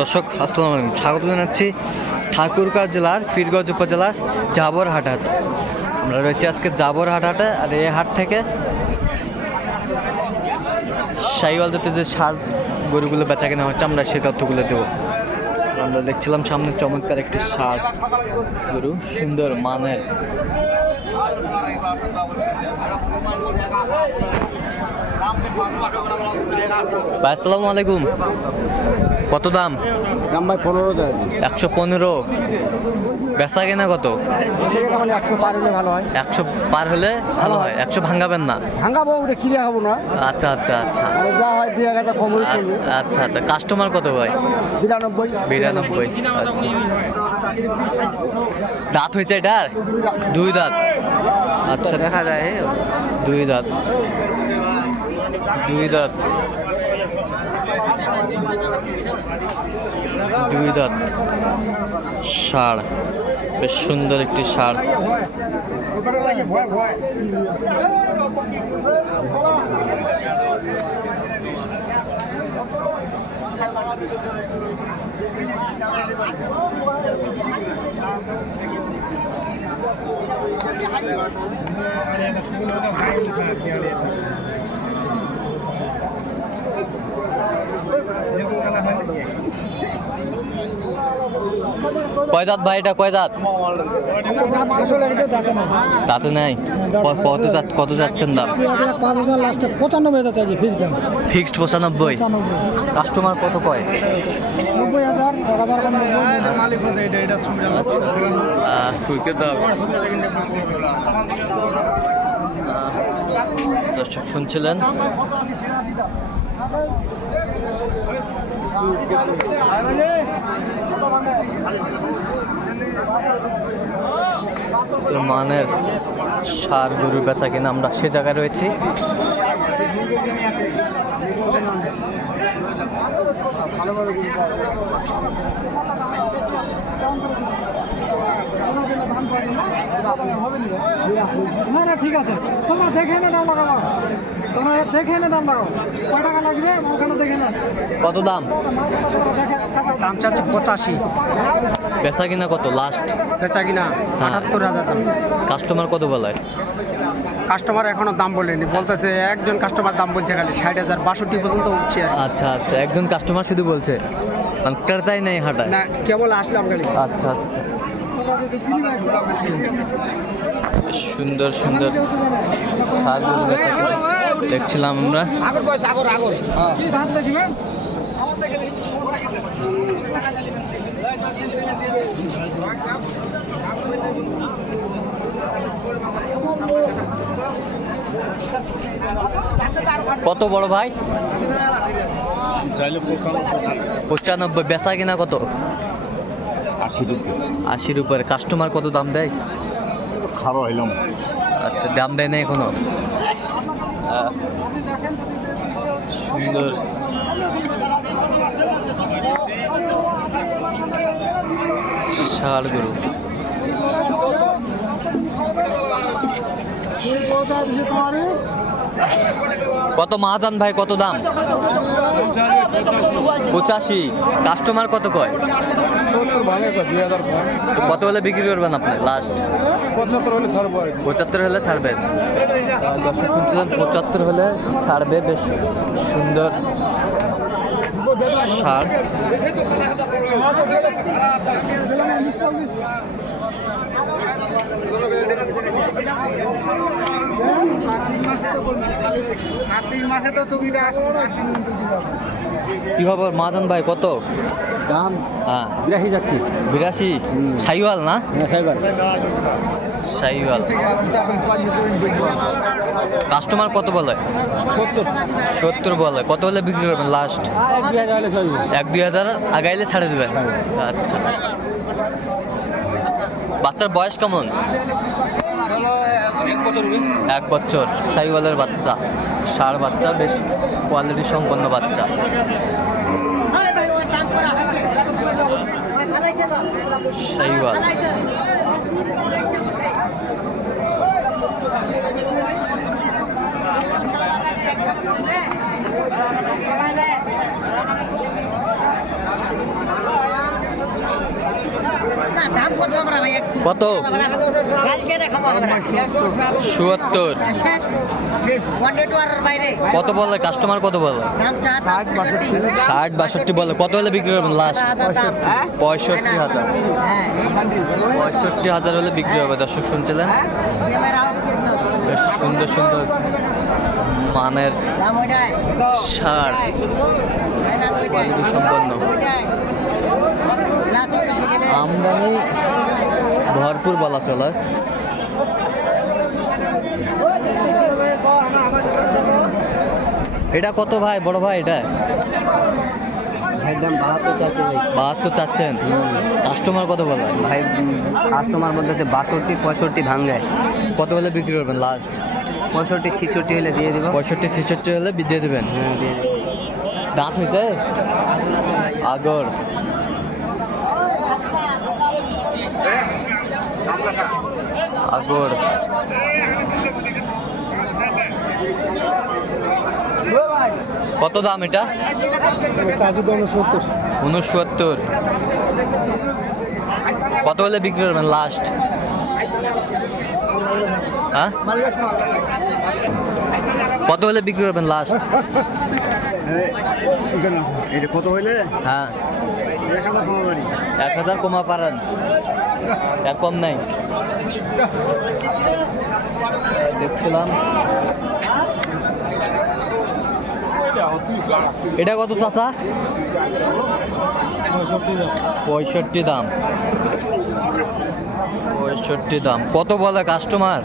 দর্শক আসসালামু আলাইকুম, স্বাগত জানাচ্ছি ঠাকুরগাঁও জেলার পীরগঞ্জ উপজেলার জাবরহাট হাটে। আমরা রয়েছি আজকে জাবরহাট হাটে। আর এই হাট থেকে শাহিওয়াল জাতের যে ষাঁড় গরুগুলো বেচা কেনা হচ্ছে আমরা সেই তথ্যগুলো দেবো। আমরা দেখছিলাম সামনে চমৎকার একটি ষাঁড় গরু, সুন্দর মানের। ভাই আসসালামু আলাইকুম, কত দাম? দাম ভাই 15 যায়। 115। বেচা কেনা কত? 100 পার হলে ভালো হয়। 100 পার হলে ভালো হয়। 100 ভাঙাবেন না? ভাঙাবো, ওটা কিনে খাবো না। আচ্ছা আচ্ছা আচ্ছা আর যা হয় 2000 কম হলে চলবে। আচ্ছা আচ্ছা। কাস্টমার কত ভাই? 92। 92। আচ্ছা। দাঁত হয়েছে এটার? 2 দাঁত। আচ্ছা, দেখা যায় 2 দাঁত। 2 দাঁত। 2 দাঁত ষাঁড়, বেশ সুন্দর একটি ষাঁড়। কয় দাঁত ভাই এটা? কয় দাঁত? দাঁতে নাই। কত যাচ্ছেন দাম? 95 ফিক্সড 95। কাস্টমার কত কয়? দর্শক শুনছিলেন, মানের ষাঁড় গরু বেচা কিনা আমরা সে জায়গায় রয়েছি। না ঠিক আছে, তোমরা দেখে নে দাম লাগাবো, তোমরা দেখে নে দাম লাগাবো। কয় টাকা লাগবে ওখানে দেখে নে। কত দাম? দাম চাচ্ছি 85। বেচা কিনা কত লাস্ট? বেচা কিনা 78,000 দাম। কাস্টমার কত বলে? কাস্টমার এখনো দাম বলেনি, বলতেছে একজন কাস্টমার দাম বলছে খালি 60,000 62 পর্যন্ত উঠছে। আচ্ছা আচ্ছা, একজন কাস্টমার শুধু বলছে, মানে ক্রেতাই নাই হাটায়? না, কেবল আসলাম খালি। আচ্ছা আচ্ছা। সুন্দর সুন্দর ষাঁড়গুলো বেচা কিনা দেখছিলাম আমরা। কত বড় ভাই? 95। বেচা কিনা কত? 80 উপরে। কাস্টমার কত দাম দেয়? খারাপ হইলাম। আচ্ছা, দাম দেয় না এখনো? সুন্দর ষাঁড় গরু। কত মাহাজান ভাই, কত দাম? 85। কাস্টমার কত কয়? কত হলে বিক্রি করবেন আপনি লাস্ট? 75 হলে ছাড়বেন। দর্শক শুনছিলেন 75 হলে ছাড়বে। বেশ সুন্দর ষাঁড়। কি খবর মাহাজান ভাই, কত দাম? হ্যাঁ 82 যাচ্ছি। 82। শাহিওয়াল না? শাহিওয়াল। কাস্টমার কত বলে? 70 বলে। কত হলে বিক্রি করবেন লাস্ট? 1-2 হাজার আগাইলে ছাড়ে দেবেন। আচ্ছা। বাচ্চার বয়স কেমন? 1 বছর। শাহিওয়ালের বাচ্চা, ষাঁড় বাচ্চা, বেশ কোয়ালিটি সম্পন্ন বাচ্চা। শাহিওয়াল। কত? ৭০। কত বলে কাস্টমার, কত বলে? ৬০ ৬২ বলে। কত হলে বিক্রি করবেন লাস্ট? ৬৫,০০০। ৬৫,০০০ হলে বিক্রি হবে। দর্শক শুনছিলেন, বেশ সুন্দর সুন্দর মানের সার, কোয়ালিটি সম্পন্ন, আমদানি ভরপুর বলা চলে। এটা কত ভাই, বড় ভাই? এটা একদম 72 চাচ্ছি ভাই। 72 চাচ্ছেন? কাস্টমার কত বলে ভাই কাস্টমার বলতে 62 65 ভাঙায়। কত হলে বিক্রি করবেন লাস্ট? 65 66 হলে দিয়ে দিব। 65 66 হলে দিয়ে দেবেন। হ্যাঁ দিয়ে দিব। দাঁত হয়েছে আগর? আগর কত দাম এটা? 69। কত হলে বিক্রি করবেন লাস্ট? হ্যাঁ, কত হলে বিক্রি করবেন লাস্ট? এটা কত হইলে? হ্যাঁ, 1000 কমা পারেন, এর কম নাই। দেখছিলাম এটা কত চাচা? 65 দাম। 65 দাম। কত বলে কাস্টমার?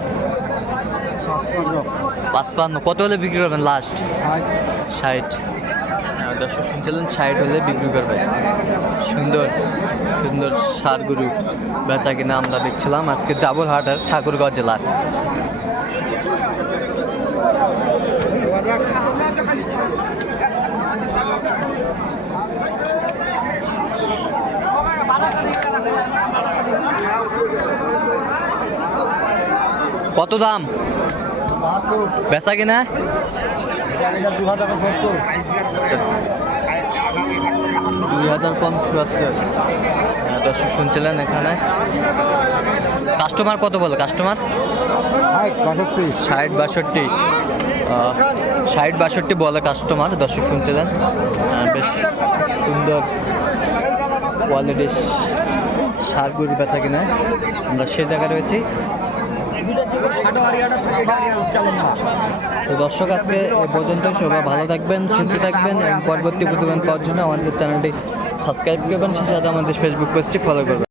55। কত হলে বিক্রি করবেন লাস্ট? 60। দর্শক শুনছিলেন, 60 হলে বিক্রি করবে। সুন্দর সুন্দর সার গরু বেচা কিনা আমরা দেখছিলাম আজকে জাবরহাটের ঠাকুরগাঁও জেলার। কত দাম বেচা কিনা? 2000 কম ৭০। দর্শক শুনছিলেন, এখানে কাস্টমার কত বলে? কাস্টমার ৬০ ৬২। ৬০ ৬২ বলে কাস্টমার। দর্শক শুনছিলেন, বেশ সুন্দর কোয়ালিটির সার গরু বেচা কিনা আমরা সে জায়গায় রয়েছি। তো দর্শক আজকে এ পর্যন্ত। সবাই ভালো থাকবেন, সুস্থ থাকবেন এবং পরবর্তী প্রতিবেদন পাওয়ার জন্য আমাদের চ্যানেলটি সাবস্ক্রাইব করবেন, সেই সাথে আমাদের ফেসবুক পেজটি ফলো করবেন।